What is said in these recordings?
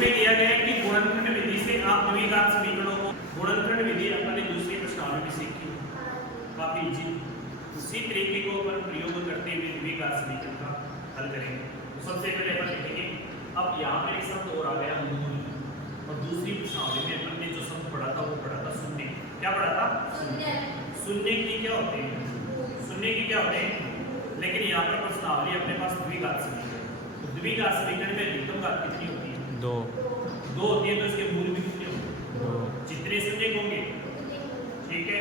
इसमें दिया गया है कि गुणनखंड विधि से आप द्विघात समीकरणों को, गुणनखंड विधि अपन ने दूसरी प्रश्नावली में सीखी, काफी इजी। उसी तरीके को अपन प्रयोग करते हुए द्विघात समीकरण का हल करेंगे। तो सबसे पहले अपन लिखेंगे, अब यहाँ पे एक शब्द और आ गया और दूसरी प्रश्नावली में अपन ने जो शब्द पढ़ा था वो पढ़ा था शून्य। क्या पढ़ा था? शून्य की क्या होते हैं? शून्य की क्या होते हैं? लेकिन यहाँ पर प्रश्नावली अपने पास द्विघात समीकरण, तो द्विघात समीकरण में अधिकतम घात कितनी होती है? दो होती है, तो इसके मूल भी कितने होंगे? दो। जितने शून्य होंगे, ठीक है।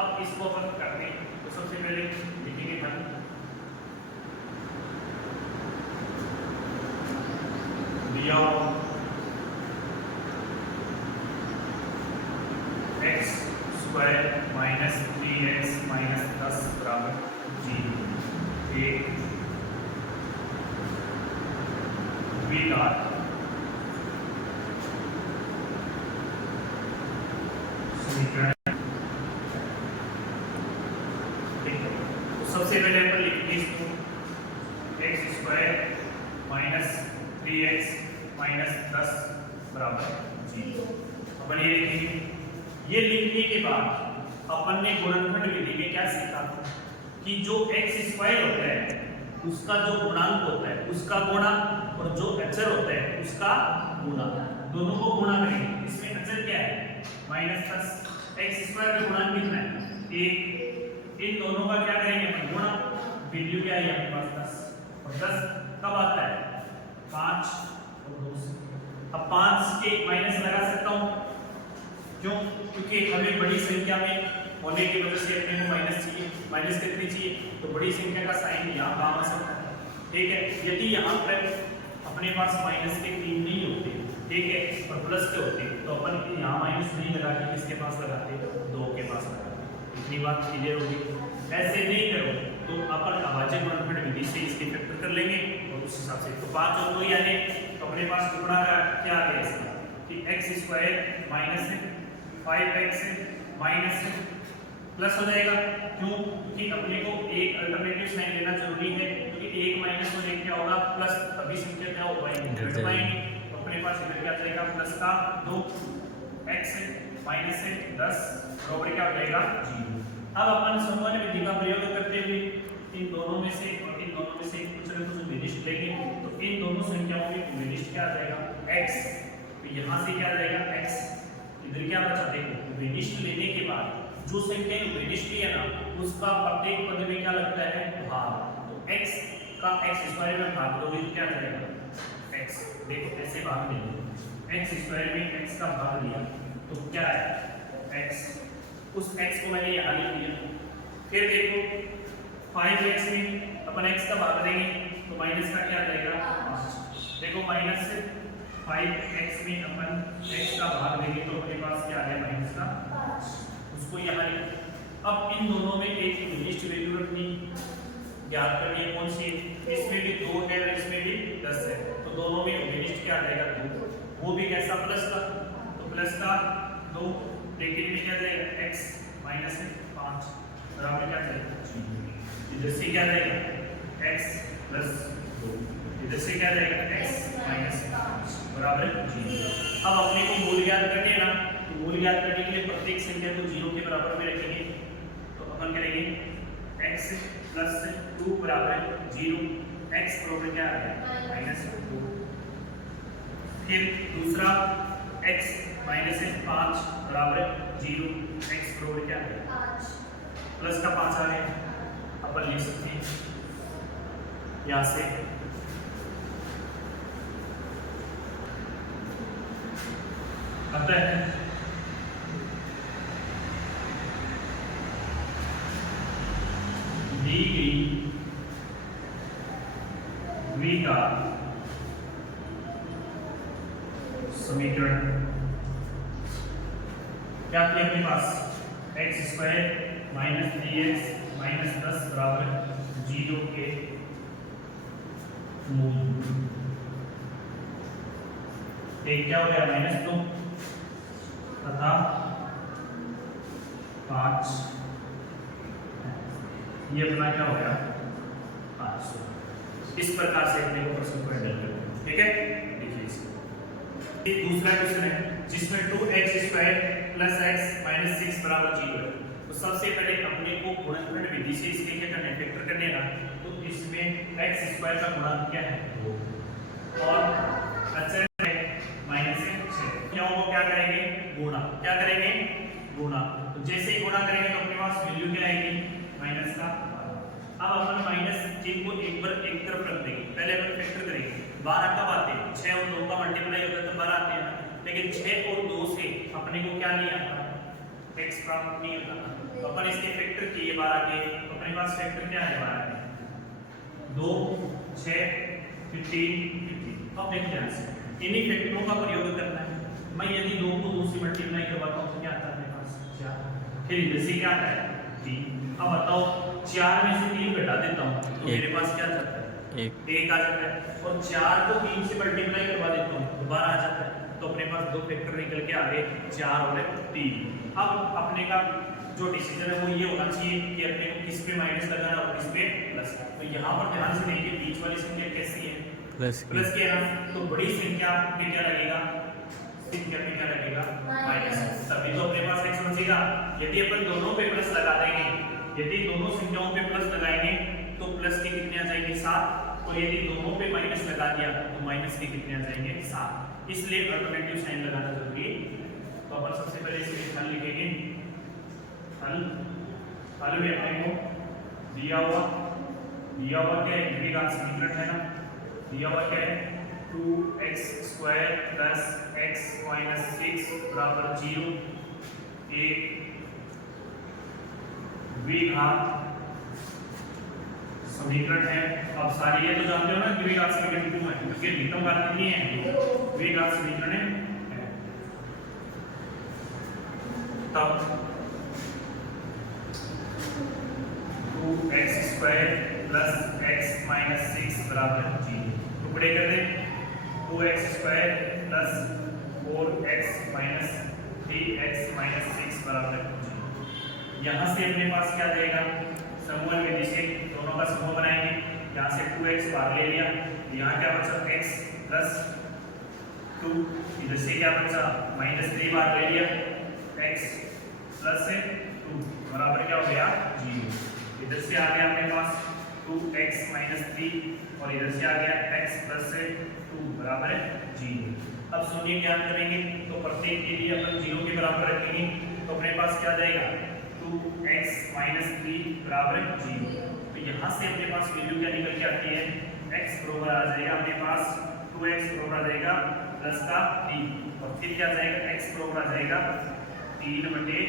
अब इसको अपन करते हैं, तो सबसे पहले लिखेंगे हम दिया x square minus 3x minus 10 बराबर 0 एक द्विघात समीकरण। सबसे पहले अपन लिखेंगे इसको x square minus 3x minus 10 बराबर 0। अपन ये लिखेंगे। ये लिखने के बाद अपन ने गुणनखंड विधि में क्या सीखा कि जो x स्क्वायर होता है उसका जो गुणांक होता है उसका गुणा, और जो अचर होता है उसका गुणा, दोनों को गुणा करेंगे। इसमें अचर क्या है? माइनस 10। x स्क्वायर का गुणांक कितना है? 1। इन दोनों का क्या करेंगे अपन? गुणा। वैल्यू क्या है आपके पास? 10। और 10 कब आता है? 5 और 2 से। अब 5 के माइनस लगा सकता हूं, क्यों? क्योंकि हमें बड़ी संख्या में होने की वजह से अपने को माइनस चाहिए। माइनस कितनी चाहिए? तो बड़ी संख्या का साइन यहाँ काम आ सकता है, ठीक है। यदि यहाँ पर अपने पास माइनस के 3 नहीं होते, ठीक है, और प्लस के होते, तो अपन यहाँ माइनस नहीं लगा के किसके पास लगाते? 2 के पास लगाते। इतनी बात क्लियर होगी। ऐसे नहीं करो तो अपन अभाज्य गुणनखंड विधि से इसके फैक्टर कर लेंगे और उस हिसाब से। तो 5 और 2 यानी तो अपने पास टुकड़ा का क्या आ गया इसका कि x square minus 5x minus plus हो जाएगा। क्यों? क्योंकि अपने को एक अल्टरनेटिव साइन लेना जरूरी है, क्योंकि एक माइनस और एक क्या होगा? प्लस। अभी संख्या क्या हो पाएगी? घट पाएंगे। तो अपने पास इधर क्या जाएगा? प्लस का 2 x माइनस 10 बराबर क्या हो जाएगा? 0। अब अपन समन्वय विधि का प्रयोग करते हुए इन दोनों में से और इन दोनों में से कुछ न कुछ विनिष्ट लेंगे, तो इन दोनों संख्याओं में विनिष्ट क्या आ जाएगा? x। तो यहाँ से क्या आ जाएगा? x। इधर क्या बचा? देखो, विनिष्ट लेने के बाद जो संख्या विनिष्ट है ना, उसका प्रत्येक पद में क्या लगता है? भाग। तो x का x स्क्वायर में भाग दोगे तो क्या आ जाएगा? x। देखो ऐसे भाग ले लो, x स्क्वायर में x का भाग लिया तो क्या है? x। उस x को मैंने यहाँ लिख दिया। फिर देखो 5x में अपन x का भाग देंगे तो माइनस का क्या आ जाएगा? 5। देखो माइनस 5x में अपन x का भाग देंगे तो अपने पास क्या आ गया? माइनस का 5। उसको यहाँ लिख। अब इन दोनों में एक विनिष्ट वैल्यू रखनी, ज्ञात करनी है। कौन सी? इसमें भी 2 है और इसमें भी 10 है, तो दोनों में विनिष्ट क्या आ जाएगा? 2। वो भी कैसा? प्लस का। तो प्लस का 2, लेकिन में क्या जाएगा? x माइनस 5 बराबर क्या जाएगा? 0। इधर से क्या जाएगा? x प्लस 2, इधर से क्या जाएगा? x माइनस 5 बराबर 0। अब अपने को मूल ज्ञात करने हैं ना, मूल ज्ञात करने के लिए प्रत्येक संख्या को 0 के बराबर में रखेंगे। तो अपन करेंगे x प्लस 2 बराबर 0, x बराबर क्या आ गया? माइनस 2। फिर दूसरा x माइनस 5 बराबर 0, x बराबर क्या आ गया? 5। प्लस का 5 आ गया। अपन लिख सकते हैं यहाँ से अतः दी गई द्विघात समीकरण क्या थी अपने पास? x square minus 3x minus 10 बराबर 0 के मूल। एक क्या हो गया? -2 तथा 5, ये अपना क्या हो गया? 500। इस प्रकार से अपने को प्रश्न को हैंडल करना है, ठीक है। देखिए इसको दूसरा क्वेश्चन है जिसमें 2x² + x - 6 बराबर 0 है। तो सबसे पहले अपने को गुणनखंड विधि से इसके क्या करना है, फैक्टर करने ना। तो इसमें x² का गुणांक क्या है 2 और अचर है -6। क्या होगा, क्या करेंगे गुणा, क्या करेंगे गुणा। तो जैसे ही गुणा करेंगे तो अपने पास वैल्यू क्या आएगी माइनस का। अब अपन माइनस चिन्ह को एक तरफ रख देंगे, पहले अपन फैक्टर करेंगे। 12 कब आते हैं, 6 और 2 का मल्टीप्लाई होता है तो 12 आते हैं, लेकिन 6 और 2 से अपने को क्या नहीं आता, x प्राप्त नहीं होता। तो अपन इसके फैक्टर किए 12 के, तो अपने पास फैक्टर क्या है 12 के 2 6 15। अब देखिए ध्यान से इन्हीं फैक्टरों का प्रयोग करना है। मैं यदि 2 को 2 से मल्टीप्लाई करवाता हूं तो क्या आता है मेरे पास 4, फिर इधर से क्या आता है 3। अब बताओ 4 में से 3 घटा देता हूं तो मेरे पास क्या जाता है 1 आ जाता है। और 4 को 3 से मल्टीप्लाई करवा देता हूं तो 12 आ जाता है। तो अपने पास दो फैक्टर निकल के आ गए 4 और 3। अब अपने का जो डिसीजन है वो ये होना चाहिए कि अपने को किस पे माइनस लगाना और किस पे प्लस। तो यहाँ पर ध्यान से देखिए बीच वाली संख्या कैसी है प्लस की है ना। तो बड़ी संख्या पे क्या लगेगा, संख्या पे क्या लगेगा माइनस, तभी तो अपने पास x बचेगा। यदि अपन दोनों पे प्लस लगा देंगे, यदि दोनों संख्याओं पे प्लस लगाएंगे तो प्लस के कितने आ जाएंगे 7, और यदि दोनों पे माइनस लगा दिया तो माइनस के कितने आ जाएंगे 7। इसलिए अल्टरनेटिव साइन लगाना जरूरी है। तो अपन सबसे पहले इसमें हल लिखेंगे। हल में अपने को दिया हुआ क्या है, द्विघात समीकरण है ना। दिया हुआ क्या है 2x² + x - 6 बराबर 0 एक द्विघात समीकरण है। अब सारी ये तो जानते हो ना द्विघात समीकरण क्यों है, क्योंकि विकर्ण बात कितनी है द्विघात समीकरण है। तब 2x² + x - 6 बराबर 0 टुकड़े कर दे। 2x² + 4x - 3x - 6 बराबर 0। यहाँ से अपने पास क्या जाएगा, समूह विधि से दोनों का समूह बनाएंगे। यहाँ से 2x बाहर ले लिया, यहाँ क्या बचा x + 2, इधर से क्या बचा -3 बाहर ले लिया, x + 2 बराबर क्या हो गया 0। इधर से आ गया अपने पास 2x - 3 और इधर से आ गया x + 2 बराबर 0। अब शून्य ज्ञात करेंगे तो प्रत्येक के लिए अपन 0 के बराबर रखेंगे। तो अपने पास क्या जाएगा 2x - 3 बराबर 0। तो यहाँ से अपने पास वैल्यू क्या निकल के आती है, x बराबर आ जाएगा अपने पास 2x बराबर आ जाएगा प्लस का 3, और फिर क्या जाएगा x बराबर आ जाएगा 3/2,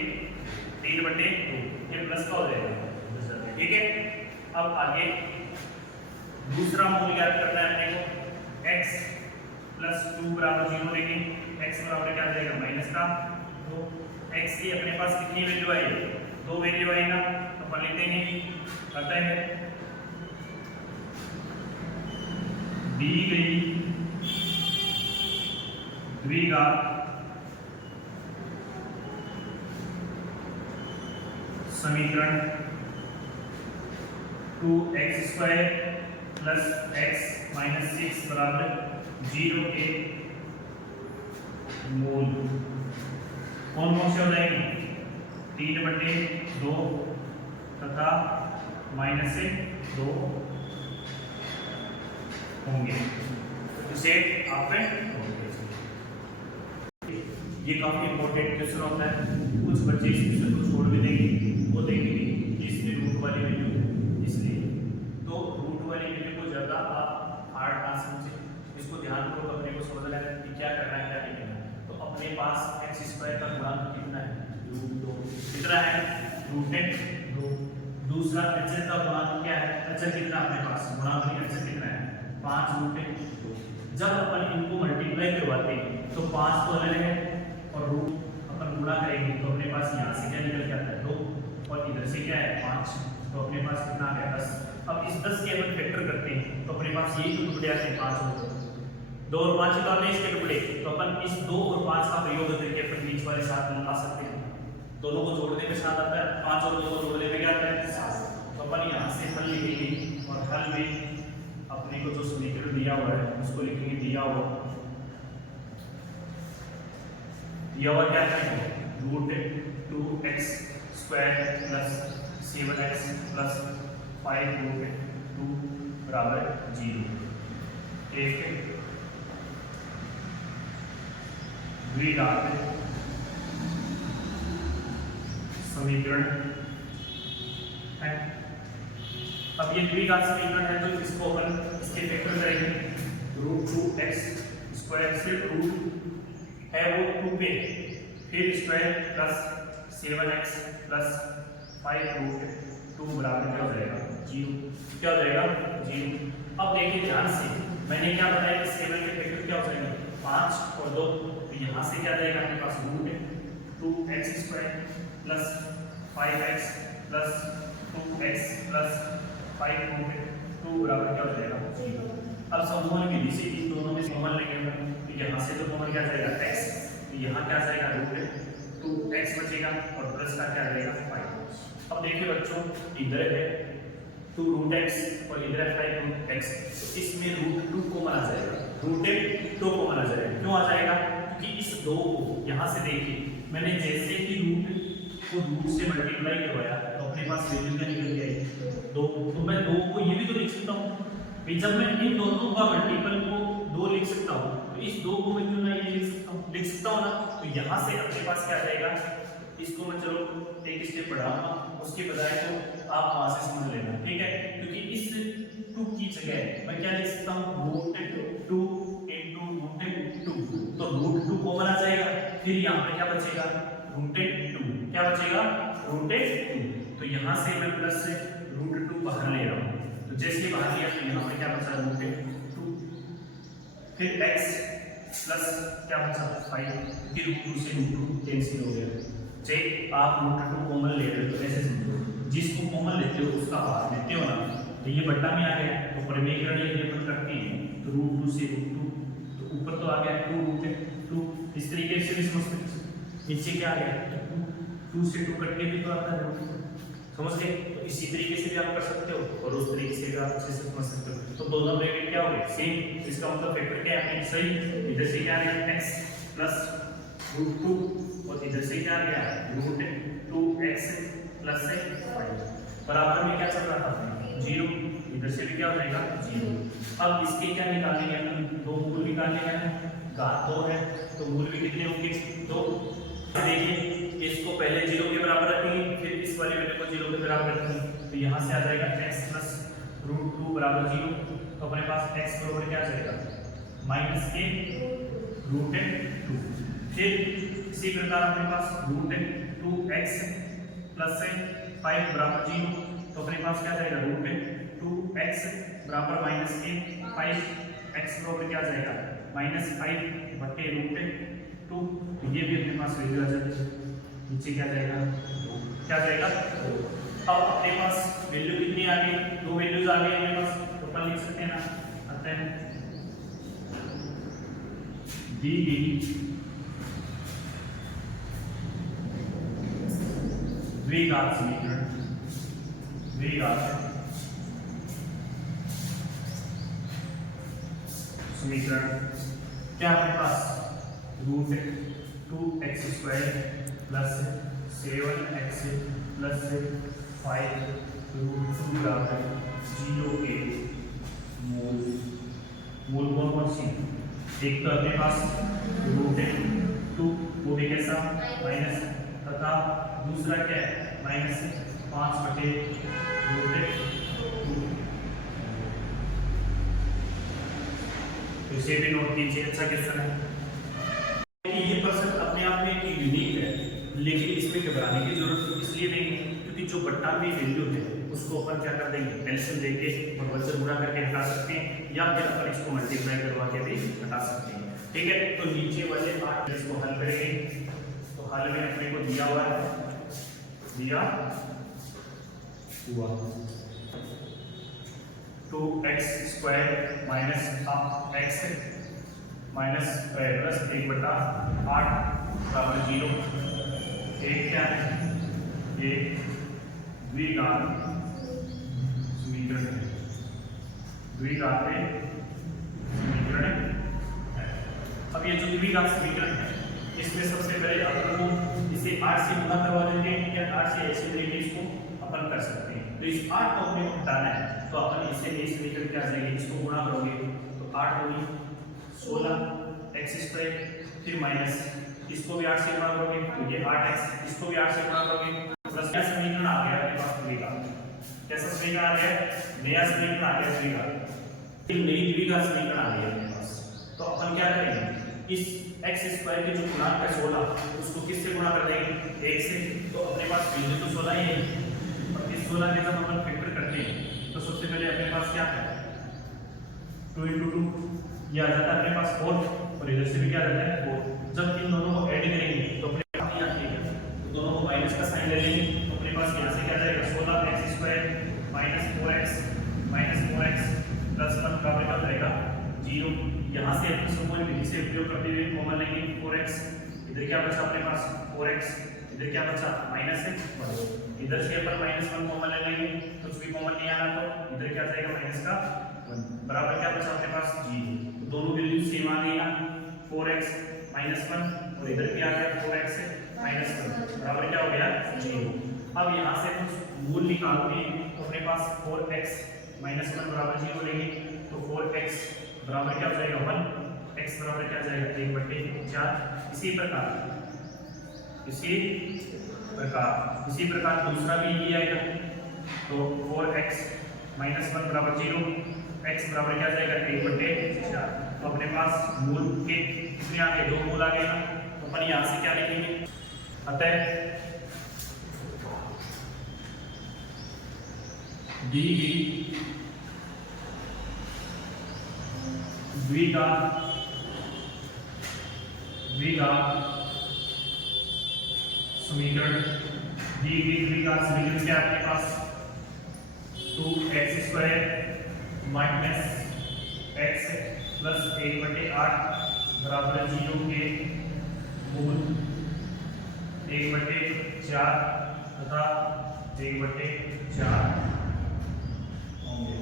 ये प्लस का हो जाएगा। ठीक है, अब आगे दूसरा मूल ज्ञात करना है अपने को। x + 2 बराबर 0 लेंगे, x बराबर क्या जाएगा माइनस का 2। x की अपने पास कितनी वैल्यू आएगी, 2 वैल्यू आएगा। तो अपन लिख देंगे अतः दी गई द्विघात समीकरण 2x² + x - 6 बराबर 0 के मूल कौन कौन से हो जाएंगे 3/2 तथा -2 होंगे। इसे आप ये काफी इंपॉर्टेंट क्वेश्चन होता है। कुछ बच्चे इस क्वेश्चन को छोड़ भी देंगे, वो देखेंगे जिसमें रूट वाली वैल्यू है, इसलिए तो रूट वाली वैल्यू को ज्यादा आप हार्ड ना समझे, इसको ध्यान पूर्वक अपने को समझना है कि क्या करना है क्या नहीं करना है। तो अपने पास x² का गुणांक कितना है √2, कितना है √2। दूसरा h का गुणांक क्या है, h कितना अपने पास गुणांक h कितना है 5√2। जब अपन इनको मल्टीप्लाई करवाते हैं तो 5 तो अलग है और रूट अपन गुणा करेंगे तो अपने पास यहाँ से क्या निकल के आता है 2 और इधर से क्या है 5, तो अपने पास कितना आ गया 10। अब इस 10 के अपन फैक्टर करते हैं तो अपने पास यही तो टुकड़े आते हैं 5 और 2 और 5 तो आते हैं इसके टुकड़े। तो अपन इस 2 और 5 का प्रयोग करके अपन बीच वाले साथ मिला सकते हैं, दोनों को जोड़ने में साथ आता है, 5 और 2 को जोड़ने में क्या आता है 7। तो अपन यहाँ से हल लिखेंगे और हल में अपने को जो समीकरण दिया हुआ है उसको लिखेंगे दिया हुआ दिया हुआ क्या है root 2x square plus 7x plus 5 root 2 बराबर 0। एक द्विघात समीकरण है। अब ये द्विघात समीकरण है तो इसको अपन इसके फैक्टर करेंगे। रूट 2x स्क्वायर से रूट है वो 2 पे फिर square plus 7x plus 5 root 2 बराबर क्या हो जाएगा 0। क्या हो जाएगा 0। अब देखिए ध्यान से मैंने क्या बताया कि 7 के फैक्टर क्या हो जाएंगे 5 और 2, तो यहाँ से क्या जाएगा आपके पास root 2x square plus 5x plus 2x plus 5 root 2 बराबर क्या हो जाएगा 0। अब समूहन विधि से इन दोनों में कॉमन लेंगे तो यहाँ से तो कॉमन क्या जाएगा x, तो यहाँ क्या जाएगा रूट 2x बचेगा और प्लस का क्या जाएगा 5। अब देखिए बच्चों इधर है 2 रूट x और इधर है 5 रूट x, तो इसमें रूट 2 कॉमन आ जाएगा, रूट 2 कॉमन आ जाएगा। क्यों आ जाएगा क्योंकि इस 2 को यहाँ से देखिए मैंने जैसे ही रूट को रूट से मल्टीप्लाई करवाया तो अपने पास वैल्यू क्या निकल के आई 2, तो मैं 2 को ये भी तो लिख सकता हूँ। जब मैं इन दोनों का मल्टीपल को 2 लिख सकता हूँ तो इस 2 को मैं क्यों ना ये लिख सकता हूँ ना, तो यहाँ से अपने पास क्या आ जाएगा, इसको मैं चलो एक स्टेप बढ़ाऊंगा, उसके बजाय तो आप वहां से समझ लेना, ठीक है। क्योंकि इस 2 की जगह मैं क्या लिख सकता हूँ रूट 2 इंटू रूट 2, तो रूट 2 कॉमन आ जाएगा, फिर यहाँ पे क्या बचेगा रूट 2, क्या बचेगा रूट 2, तो यहाँ से मैं प्लस से रूट 2 बाहर ले रहा हूँ, तो जैसे बाहर लिया तो यहाँ पे क्या बचा रूट 2, फिर x प्लस क्या बचा 5, फिर रूट 2 से रूट 2 कैंसिल हो गया। चेक आप रूट 2 कॉमन ले रहे हो तो ऐसे समझो, जिसको कॉमन लेते हो उसका भाग लेते हो ना, तो ये बट्टा में आ गया तो परिमेयकरण ये अपन करते हैं तो रूट 2 से रूट 2, तो ऊपर तो आ गया 2 रूट 2, इस तरीके से भी समझ सकते हो। नीचे क्या आ गया 2 से 2 कट के भी तो आता है रूट, समझ गए। तो इसी तरीके से भी आप कर सकते हो और उस तरीके से भी आप अच्छे से समझ सकते हो। तो दोनों ब्रैकेट क्या हो गए सेम, इसका मतलब फैक्टर क्या है सही, इधर से क्या आ गया x प्लस रूट 2 और इधर से क्या आ गया रूट 2x प्लस 5, बराबर में क्या चल रहा था 0, इधर से भी क्या हो जाएगा 0। अब इसके क्या निकालेंगे हम, दो मूल निकालने हैं, घात 2 है तो मूल भी कितने होंगे 2। देखिए इसको पहले 0 के बराबर रखेंगे, फिर इस वाले वैल्यू को 0 के बराबर रखेंगे, तो यहाँ से आ जाएगा x प्लस रूट 2 बराबर 0, तो अपने पास x बराबर क्या आ जाएगा माइनस के रूट 2। फिर इसी प्रकार अपने पास रूट 2x प्लस 5 बराबर 0, तो अपने पास क्या जाएगा रूट 2x बराबर माइनस के 5, x बराबर क्या जाएगा माइनस 5 बटे रूट 2, तो ये भी अपने पास वैल्यू आ जाएगी, नीचे क्या जाएगा क्या जाएगा। अब अपने पास वैल्यू कितनी आ गई, 2 वैल्यूज आ गई अपने पास, तो अपन लिख सकते हैं ना अतः दी गई द्विघात समीकरण, द्विघात समीकरण क्या अपने पास root 2x square plus 7x plus 5 root 2 बराबर 0 के मूल कौन सी, एक तो अपने पास रूट 2 वो भी कैसा माइनस, तथा दूसरा क्या है माइनस 5 बटे रूट 2, इसे भी नोट कीजिए, अच्छा क्वेश्चन है। ये प्रश्न अपने आप में एक यूनिक है, लेकिन इसमें घबराने की जरूरत इसलिए नहीं है क्योंकि जो बट्टा में वैल्यू है उसको अपन क्या कर देंगे एलसीएम देके और वजन गुणा करके हटा सकते हैं, या फिर अपन इसको मल्टीप्लाई करवा के भी हटा सकते हैं, ठीक है। तो नीचे वाले 8 इसको हल करेंगे, तो हल में अपने को दिया हुआ है, दिया हुआ 2x square minus x minus plus 1/8 बराबर 0, एक क्या है एक द्विघात समीकरण है, द्विघात समीकरण है। अब ये जो द्विघात समीकरण है इसमें सबसे पहले आपको इसे 8 से गुणा करवा देंगे या 8 से ऐसे लेके इसको अपन कर सकते हैं। तो इस 8 को अपने को हटाना है तो अपन इसे a से लेकर क्या जाएंगे, इसको गुणा करोगे तो 8 होगी 16 x स्क्वायर, फिर माइनस इसको भी 8 से गुणा करोगे तो ये 8x, इसको भी 8 से गुणा करोगे प्लस क्या समीकरण आ गया आपके पास द्विघात। कैसा समीकरण आ गया, नया समीकरण आ गया द्विघात, एक नई द्विघात समीकरण आ गया अपने पास। तो अपन क्या करेंगे, इस x स्क्वायर के जो गुणांक है 16 उसको किससे गुणा कर देंगे 1 से। तो अपने पास बिंदु तो 16 ही है और इस 16 के जब अपन फैक्टर करते हैं तो सबसे पहले अपने पास क्या है 2 × 2 ये आ जाता है अपने पास 4 और इधर से भी क्या रहता है 4। जब इन दोनों को ऐड करेंगे तो अपने पास नहीं आती है तो दोनों को माइनस का साइन ले लेंगे तो अपने पास यहाँ से क्या जाएगा 16x square minus 4x plus 1 का क्या जाएगा 0। यहाँ से अपने समूह विधि से उपयोग करते हुए कॉमन लेंगे 4x, इधर क्या बचा अपने पास 4x, इधर क्या बचा -1, इधर से अपन -1 कॉमन ले लेंगे कुछ भी कॉमन नहीं आना तो इधर क्या जाएगा माइनस का 1 बराबर क्या बचा अपने पास 0। तो दोनों वैल्यू सेम आ गई ना 4x -1 और इधर भी आ गया 4x से -1 बराबर क्या हो गया 0। अब यहाँ से कुछ मूल निकालते हैं तो अपने पास 4x -1 बराबर 0 लेंगे तो 4x बराबर क्या हो जाएगा 1, x बराबर क्या जाएगा 1/4। इसी प्रकार दूसरा भी ये आएगा तो 4x -1 बराबर 0, x बराबर क्या जाएगा 1/4। तो अपने पास मूल के कितने आ गए 2 मूल आ गए ना तो अपन यहाँ से क्या लिखेंगे, अतः दी गई द्विघात समीकरण क्या है आपके पास 2x square minus x plus 1/8 बराबर 0 के मूल 1/4 तथा 1/4 होंगे।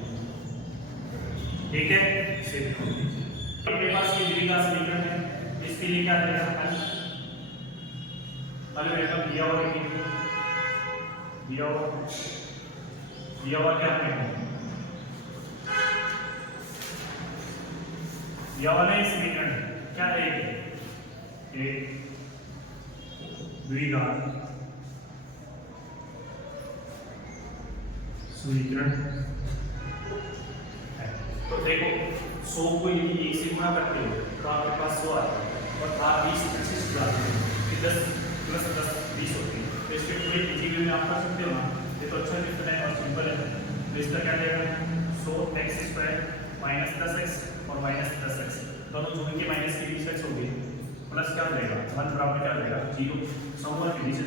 ठीक है, अपने पास ये द्विघात समीकरण है, इसके लिए क्या करेगा हल वेक्टर दिया हुआ क्या है दिया वाला समीकरण क्या है एक द्विघात समीकरण है। तो देखो 100 को यदि 1 से गुणा करते हो तो आपके पास 100 आता है और आप 20 से सुधारते हो कि 10 + 10 20 होती है। तो इसके पूरे इंटीग्रल में आप कर सकते हो ना, ये तो अच्छा दिखता है और सिंपल है। तो इसका क्या जाएगा 100x स्क्वायर माइनस 10x और माइनस 10x दोनों जोड़ के माइनस के 20x हो गई प्लस क्या हो जाएगा 1 बराबर क्या हो जाएगा 0। समूह विधि से